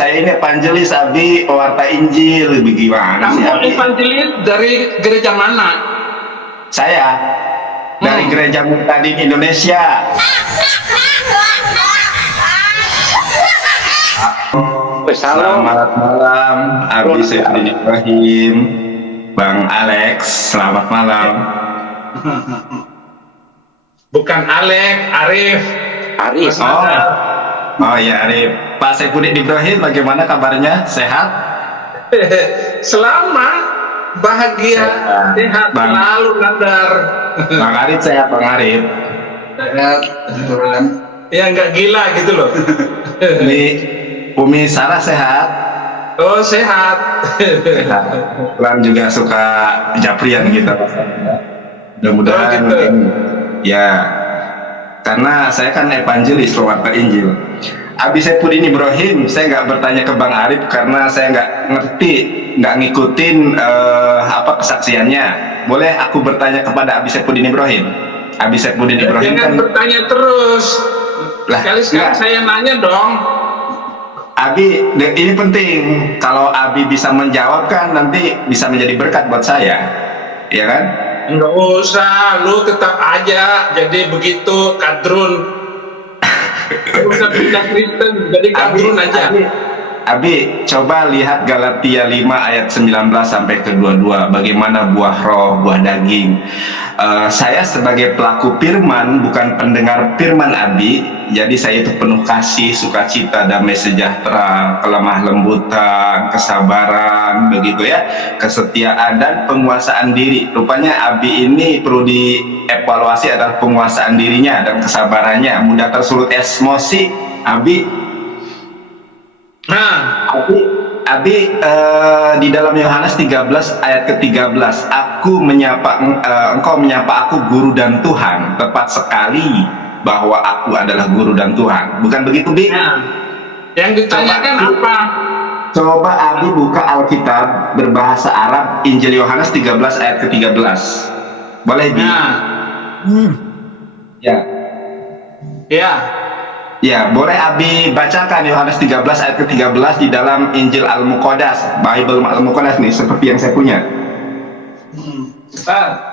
saya ini evangelis, Abi pewarta Injil. Bagaimana sih, Kamu Abi? evangelis dari gereja mana? Saya dari Gereja Mukadin Indonesia. Selamat malam, Abi Sefrin Ibrahim, Bang Alex. Selamat malam. Bukan Alex, Arif. Arif. Oh ya, Arif. Pak Sefrin Ibrahim, bagaimana kabarnya? Sehat? Selamat, bahagia, sehat Bang. selalu, Nandar. Bang Arif sehat, Bang Arif. Sehat, ya nggak gila gitu loh. Umi Sarah sehat? Oh, sehat. Sehat. Lan juga suka japrian gitu. Mudah-mudahan gitu. ya, karena saya kan evangelis, pewarta Injil. Abi Sefrin Ibrahim, saya nggak bertanya ke Bang Arif karena saya nggak ngerti, nggak ngikutin apa kesaksiannya. Boleh aku bertanya kepada Abi Sefrin Ibrahim? Abi Sefrin Ibrahim Jangan kan bertanya terus. Lah, Sekali-sekali enggak. saya nanya dong. Abi, ini penting. Kalau Abi bisa menjawab kan nanti bisa menjadi berkat buat saya, ya kan? Nggak usah, lu tetap aja jadi begitu kadrun. Nggak usah pindah Kristen, jadi kadrun aja. Abi, coba lihat Galatia 5 ayat 19 sampai ke 22. Bagaimana buah roh, buah daging. Saya sebagai pelaku firman, bukan pendengar firman Abi. Jadi saya itu penuh kasih, sukacita, damai sejahtera, kelemah lembutan, kesabaran, begitu ya, kesetiaan dan penguasaan diri. Rupanya Abi ini perlu dievaluasi adalah penguasaan dirinya dan kesabarannya. Mudah tersulut emosi, Abi. Nah, Abi di dalam Yohanes 13 ayat ke-13, engkau menyapa aku guru dan Tuhan. Tepat sekali bahwa aku adalah guru dan Tuhan. Bukan begitu, Bi? nah, yang ditanyakan apa? Coba Abi buka Alkitab berbahasa Arab, Injil Yohanes 13 ayat ke-13. Boleh, Bi? Nah, Ya. ya. Ya, boleh Abi bacakan Yohanes 13 ayat ke-13 di dalam Injil Al-Muqaddas, Bible Al-Muqaddas nih, seperti yang saya punya. Bentar.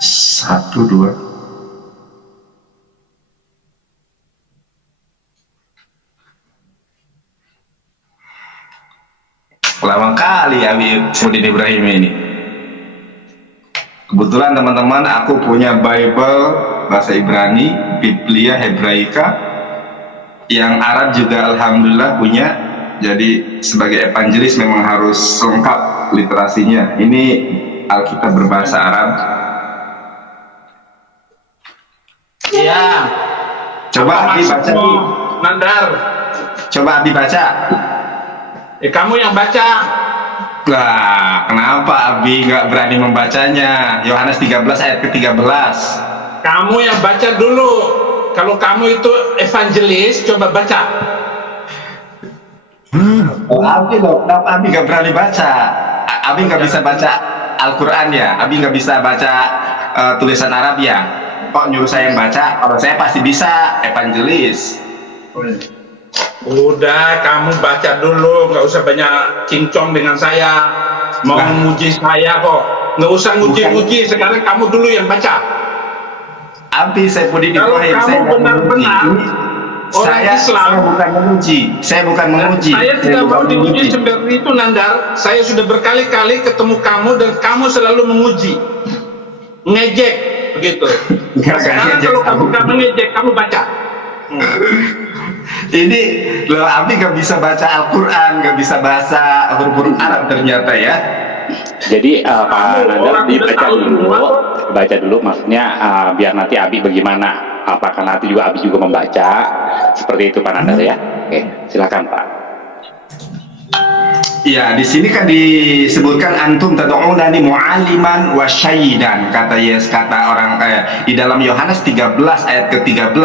Satu, dua. Lama kali Abi Sefrin Ibrahim ini. Kebetulan teman-teman, aku punya Bible bahasa Ibrani, Biblia Hebraika, yang Arab juga alhamdulillah punya. Jadi sebagai evangelis memang harus lengkap literasinya. Ini Alkitab berbahasa Arab. Iya. Coba Abi baca. Nandar. Coba Abi baca. Kamu yang baca. Lah, kenapa Abi nggak berani membacanya? Yohanes 13 ayat ke-13. Kamu yang baca dulu. Kalau kamu itu evangelis, coba baca. Oh, Abi loh, kenapa Abi nggak berani baca? Abi nggak bisa baca Al-Quran ya? Abi nggak bisa baca tulisan Arab ya? Kok nyuruh saya yang baca? Kalau saya pasti bisa, evangelis. Udah, kamu baca dulu, nggak usah banyak cincong dengan saya. Mau menguji saya kok, nggak usah nguji-nguji. Sekarang kamu dulu yang baca. Abi Sefrin Kalau Ibrahim, kamu saya nggak benar-benar menguji. orang Islam, saya bukan menguji. Saya bukan menguji. saya tidak bukan mau diuji menguji. seperti itu, Nandar. Saya sudah berkali-kali ketemu kamu dan kamu selalu menguji, ngejek begitu. Nggak Sekarang ngejek, kalau kamu Abi. nggak mengejek, kamu baca. Ini loh, Abi nggak bisa baca Al-Quran, nggak bisa bahasa huruf-huruf Arab ternyata ya. Jadi Pak Nandar orang dibaca udah tahu dulu, semua kok. baca dulu, maksudnya biar nanti Abi bagaimana? Apakah nanti juga Abi juga membaca? Seperti itu Pak Nandar ya? Oke, silakan Pak. Ya, di sini kan disebutkan antum tad'unani mu'aliman wa syaidan, kata orang di dalam Yohanes 13 ayat ke-13,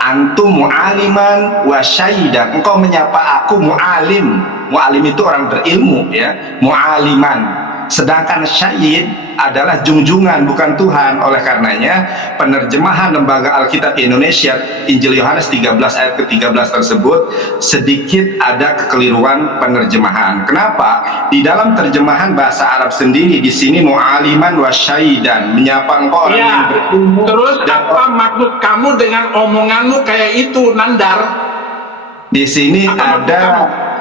antum mu'aliman wa syaidan, engkau menyapa aku mu'alim. Mu'alim itu orang berilmu, ya, mu'aliman. Sedangkan syahid adalah junjungan, bukan Tuhan. Oleh karenanya penerjemahan Lembaga Alkitab Indonesia Injil Yohanes 13 ayat ke-13 tersebut sedikit ada kekeliruan penerjemahan. Kenapa? Di dalam terjemahan bahasa Arab sendiri di sini mu'aliman wa syaidan, menyapa engkau orang yang berilmu. Terus apa maksud kamu dengan omonganmu kayak itu, Nandar? Di sini apa ada,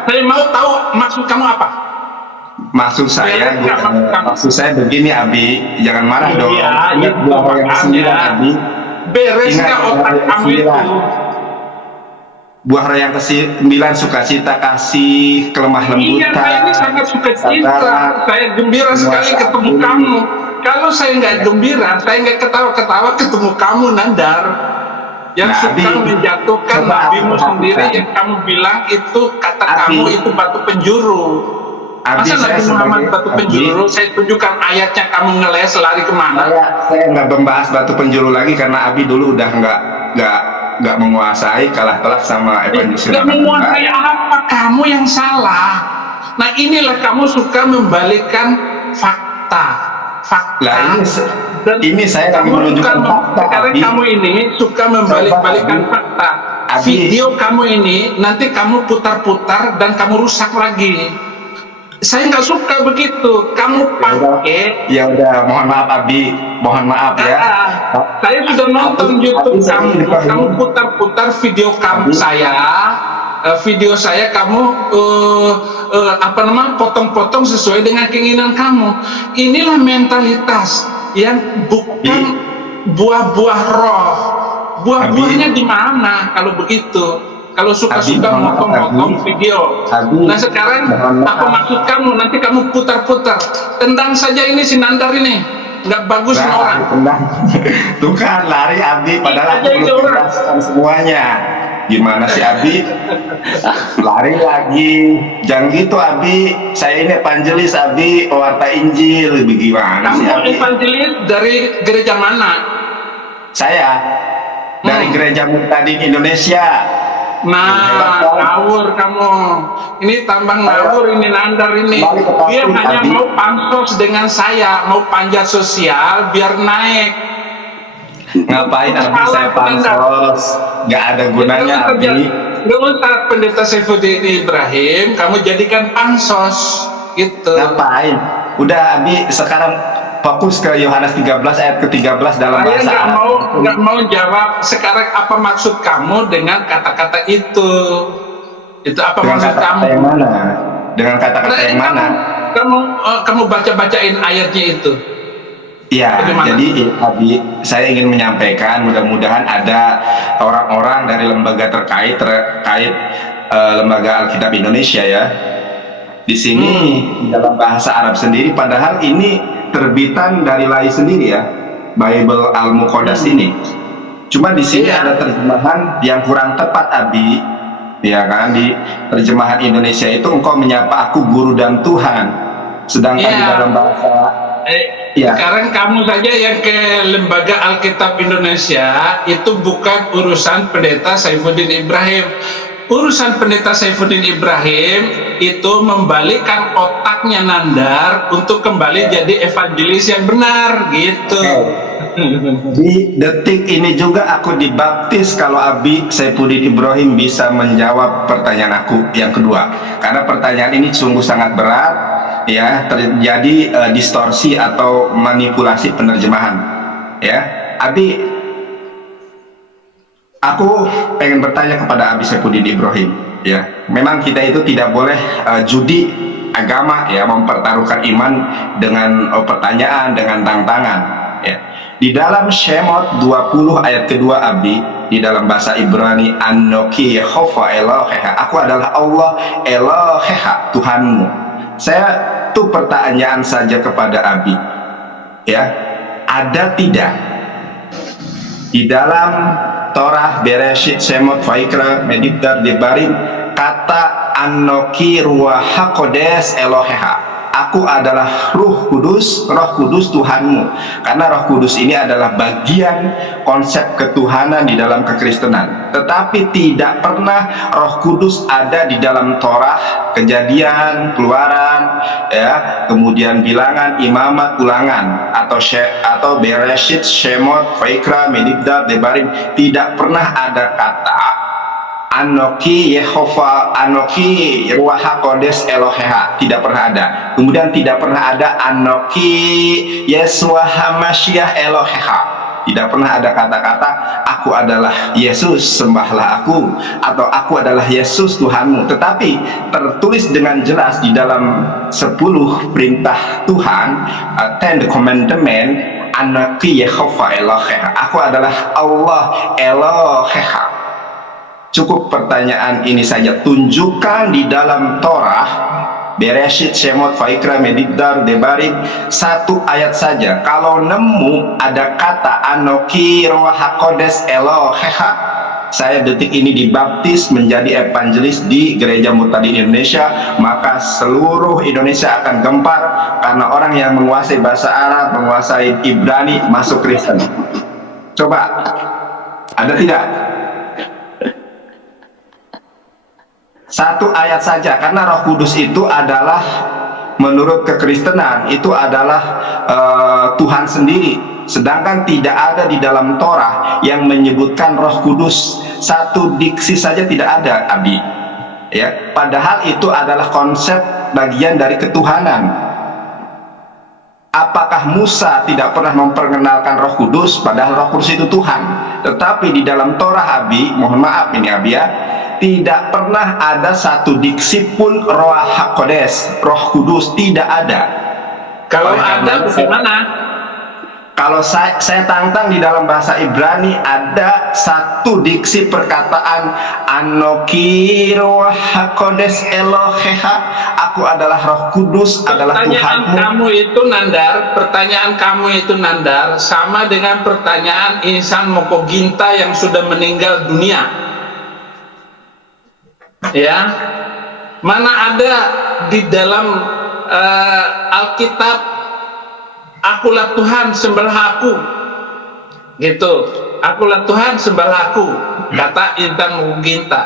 saya mau tahu maksud kamu apa? maksud saya maksud saya begini, Abi, jangan marah dong. Iya, Ingat itu buah yang ke-9, Abi. Beres Ingat nggak buah otak yang kamu ke-9. itu? Buah roh yang ke-9 sukacita, kasih, kelemah Iya, lembutan, saya ini sangat suka cinta. sabaran, Saya gembira sekali ketemu kamu. Kalau saya nggak gembira, saya nggak ketawa-ketawa ketemu kamu, Nandar. Yang Nah, suka Abi, menjatuhkan coba nabimu aku sendiri, lakukan. yang kamu bilang itu kata Abi, kamu itu batu penjuru. Abi, Masa saya Nabi Muhammad sebagai- batu Abi, penjuru? Saya tunjukkan ayatnya, kamu ngeles lari kemana? saya nggak membahas batu penjuru lagi karena Abi dulu udah nggak menguasai, kalah telak sama evangelis. Nggak menguasai apa? Kamu yang salah. Nah, inilah kamu suka membalikan fakta. Lah Dan ini saya lagi kamu menunjukkan suka, fakta, sekarang Abi. kamu ini suka membalik-balikan Coba, Abi. fakta. Abi. Video kamu ini nanti kamu putar-putar dan kamu rusak lagi. Saya nggak suka begitu. Kamu pakai. Ya udah, mohon maaf, Abi, mohon maaf ya. Saya sudah nonton Abi, YouTube Abi, saya kamu. ingin Kamu putar-putar video kamu video saya kamu potong-potong sesuai dengan keinginan kamu. Inilah mentalitas yang bukan buah-buah roh. Buah-buahnya di mana kalau begitu? Kalau suka-suka motong-motong video. Nah, sekarang apa maksud kamu? Nanti kamu putar-putar. Tendang saja ini si Nandar ini. Nggak bagus Nah, orang. tuh kan lari Abi, padahal aku belum jelaskan semuanya. Gimana sih Abi? Lari lagi. Jangan gitu Abi. Saya ini evangelis Abi, pewarta Injil. Gimana sih Kamu Abi? evangelis dari gereja mana? Saya dari Gereja Muktadin Indonesia. Nah, ngawur kamu. Ini tambang ngawur ini Nandar ini. Dia hanya mau pansos dengan saya, mau panjat sosial biar naik. Ngapain Abi saya pansos? Nggak ada gunanya Abi. Nggak usah Pendeta Saifuddin Ibrahim, kamu jadikan pansos gitu. Ngapain? Udah Abi sekarang fokus ke Yohanes 13 ayat ke-13 dalam bahasa Saya Arab. nggak mau jawab sekarang apa maksud kamu dengan kata-kata itu. Itu apa Dengan maksud kata-kata kamu? yang mana? Dengan kata-kata yang mana? Kamu baca-bacain ayatnya itu. Ya, Bagaimana? jadi Abi, saya ingin menyampaikan mudah-mudahan ada orang-orang dari lembaga terkait Lembaga Alkitab Indonesia ya. Di sini dalam bahasa Arab sendiri, padahal ini terbitan dari LAI sendiri ya, Bible Al-Muqaddas ini. Cuma di sini ada terjemahan yang kurang tepat Abi, ya kan? Di terjemahan Indonesia itu engkau menyapa aku guru dan Tuhan, sedangkan di dalam bahasa Sekarang kamu saja yang ke Lembaga Alkitab Indonesia itu bukan urusan Pendeta Saifuddin Ibrahim. Urusan Pendeta Saifuddin Ibrahim itu membalikkan otaknya Nandar untuk kembali jadi evangelis yang benar gitu. Di detik ini juga aku dibaptis kalau Abi Saifuddin Ibrahim bisa menjawab pertanyaan aku yang kedua, karena pertanyaan ini sungguh sangat berat ya, terjadi distorsi atau manipulasi penerjemahan ya. Abi, aku pengen bertanya kepada Abi Saifuddin Ibrahim ya, memang kita itu tidak boleh judi agama ya, mempertaruhkan iman dengan pertanyaan, dengan tantangan ya. Di dalam Shemot 20 ayat kedua Abi, di dalam bahasa Ibrani, Anoki Yehovah Eloheha, aku adalah Allah Eloheha, Tuhanmu. Saya tuh pertanyaan saja kepada Abi ya, ada tidak di dalam Torah, Bereshit, Shemot, Vaikra, Medidar, Debarim kata Anoki Ruach HaKodes Eloheha. Aku adalah Roh Kudus Tuhanmu. Karena Roh Kudus ini adalah bagian konsep ketuhanan di dalam kekristenan. Tetapi tidak pernah Roh Kudus ada di dalam Torah, Kejadian, Keluaran, ya, kemudian Bilangan, Imamat, Ulangan, atau Bereshit, Shemot, Vaikra, Medibda, Debarim. Tidak pernah ada kata Anoki Yehova, Anoki Ruach HaKodes Eloheha, tidak pernah ada. Kemudian tidak pernah ada Anoki Yeshua HaMashiach Eloheha. Tidak pernah ada kata-kata aku adalah Yesus, sembahlah aku, atau aku adalah Yesus Tuhanmu. Tetapi tertulis dengan jelas di dalam 10 perintah Tuhan, 10 commandment, Anoki Yehova Eloheha, aku adalah Allah Eloheha. Cukup pertanyaan ini saja, tunjukkan di dalam Torah, Bereshit, Shemot, Vaikra, Medibda, Debarim, satu ayat saja. Kalau nemu ada kata Anoki Ruach HaKodes Eloheha, saya detik ini dibaptis menjadi evangelis di Gereja Murtadin Indonesia, maka seluruh Indonesia akan gempar karena orang yang menguasai bahasa Arab, menguasai Ibrani, masuk Kristen. Coba, ada tidak? Satu ayat saja, karena Roh Kudus itu adalah, menurut kekristenan, itu adalah Tuhan sendiri. Sedangkan tidak ada di dalam Torah yang menyebutkan Roh Kudus. Satu diksi saja tidak ada, Abi. Ya, padahal itu adalah konsep bagian dari ketuhanan. Apakah Musa tidak pernah memperkenalkan Roh Kudus, padahal Roh Kudus itu Tuhan? Tetapi di dalam Torah, Abi, mohon maaf ini Abi ya, tidak pernah ada satu diksi pun Ruach HaKodes, Roh Kudus, tidak ada. Kalau ada bagaimana? Kalau saya tantang di dalam bahasa Ibrani ada satu diksi perkataan Anoki Ruach HaKodes Eloheha, aku adalah Roh Kudus, adalah Tuhanmu. Pertanyaan kamu itu Nandar sama dengan pertanyaan Insan Mokoginta yang sudah meninggal dunia. Ya, mana ada di dalam Alkitab akulah Tuhan sembahlah aku, gitu. Akulah Tuhan sembahlah aku, kata Insan Mokoginta.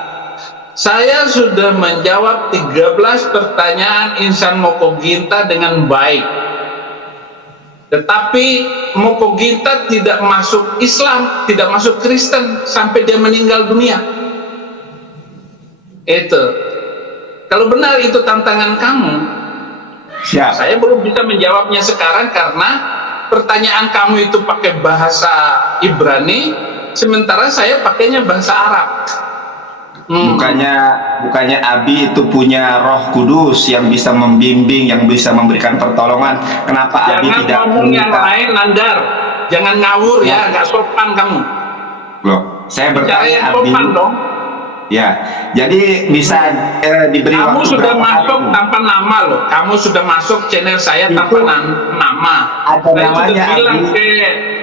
Saya sudah menjawab 13 pertanyaan Insan Mokoginta dengan baik, tetapi Mokoginta tidak masuk Islam, tidak masuk Kristen sampai dia meninggal dunia. Itu, kalau benar itu tantangan kamu, siap. Saya belum bisa menjawabnya sekarang karena pertanyaan kamu itu pakai bahasa Ibrani, sementara saya pakainya bahasa Arab. Bukannya Abi itu punya Roh Kudus yang bisa membimbing, yang bisa memberikan pertolongan. Kenapa Abi tidak? Jangan ngomong yang lain, Nandar. Jangan ngawur ya, nggak sopan kamu. Loh, saya Bicara yang bertanya Abi. sopan dong. Ya, jadi bisa diberi kamu waktu. Sudah masuk tanpa nama loh. Kamu sudah masuk channel saya tanpa nama. Ada Saya namanya, sudah bilang Abi.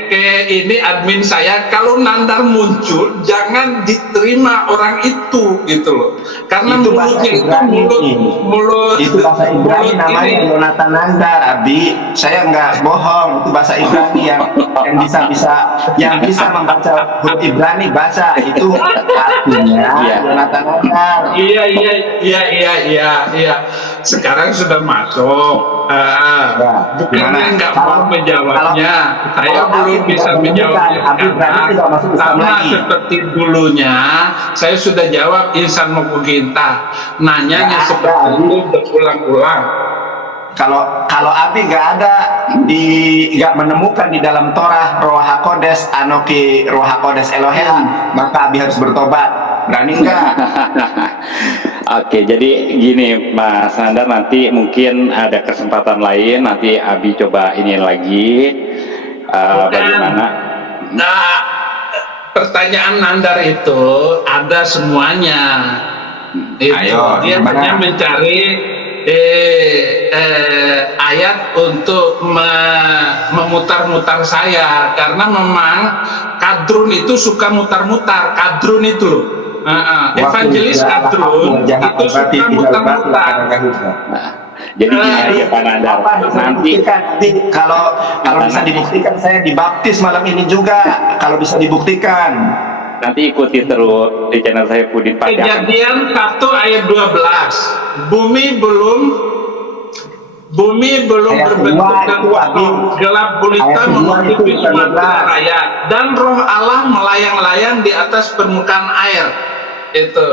ke ini admin saya, kalau Nandar muncul jangan diterima orang itu, gitu loh. Karena itu mulutnya mulut itu bahasa Ibrani namanya ini. Yonatan Nandar, Abi. Saya nggak bohong, itu bahasa Ibrani yang bisa membaca huruf Ibrani, baca itu artinya Yonatan Nandar. Iya. Sekarang sudah masuk. Bukannya nggak mau menjawabnya. Saya belum bisa menjawabnya sama seperti dulunya. Saya sudah jawab Insan Mokoginta. Nanyanya seperti itu berulang-ulang. Kalau Abi nggak menemukan di dalam Torah Ruach HaKodes Anoki Ruach HaKodes Eloheha, maka Abi harus bertobat. Berani nggak? Oke, jadi gini Mas Nandar, nanti mungkin ada kesempatan lain, nanti Abi coba ini lagi bagaimana. Nah, pertanyaan Nandar itu ada semuanya. Ayo, dia hanya mencari ayat untuk memutar-mutar saya, karena memang kadrun itu suka mutar-mutar. Kadrun itu loh, Evangelis Kadrun itu suka mutar-mutar. Nah, jadi gini aja Pak Nandar, nanti kalau bisa dibuktikan saya dibaptis malam ini juga, kalau bisa dibuktikan. nanti ikuti terus di channel saya Pudin Pacakan. Kejadian 1 ayat 12. Bumi belum Ayat berbentuk dua dan itu, Abi. gelap gulita Ayat dua menutupi itu, Sumatera 19. Raya, dan roh Allah melayang-layang di atas permukaan air. Itu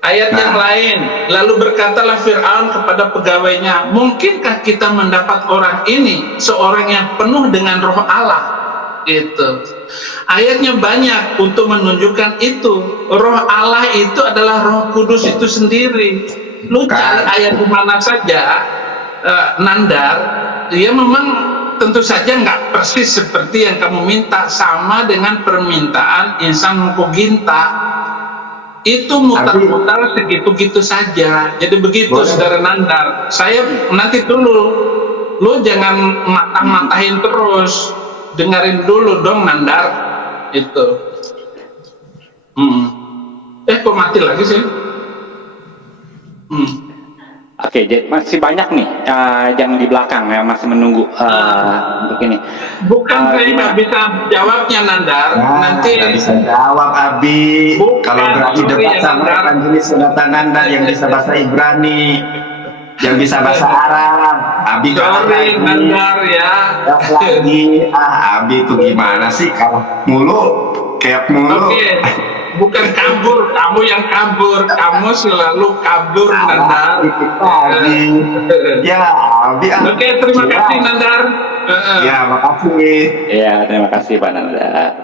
ayat yang lain. Lalu berkatalah Fir'aun kepada pegawainya, mungkinkah kita mendapat orang ini seorang yang penuh dengan roh Allah? Itu ayatnya banyak untuk menunjukkan itu. Roh Allah itu adalah Roh Kudus itu sendiri. Lu cari ayat di mana saja, Nandar, dia memang tentu saja nggak persis seperti yang kamu minta, sama dengan permintaan Insan Mukoginta. Itu mutar-mutar segitu-gitu saja. Jadi begitu, Saudara Nandar. Saya nanti dulu, lu jangan matah-matahin terus, dengerin dulu dong Nandar. Itu kok mati lagi sih? Oke, jadi masih banyak nih yang di belakang yang masih menunggu untuk ini. Bukan saya nggak bisa jawabnya Nandar. Nanti nggak bisa jawab Abi. Kalau berani debat sama Evangelis Jonathan Nandar yang bisa bahasa Ibrani, yang bisa bahasa Arab, Abi kalah sorry lagi. Nandar ya. Lagi, Abi itu gimana sih, kalah mulu, kayak mulu. Oke, bukan kabur, kamu yang kabur, kamu selalu kabur Nandar. Abi, ya Abi. Oke, terima kasih Nandar. Ya, makasih. Ya, terima kasih Pak Nandar.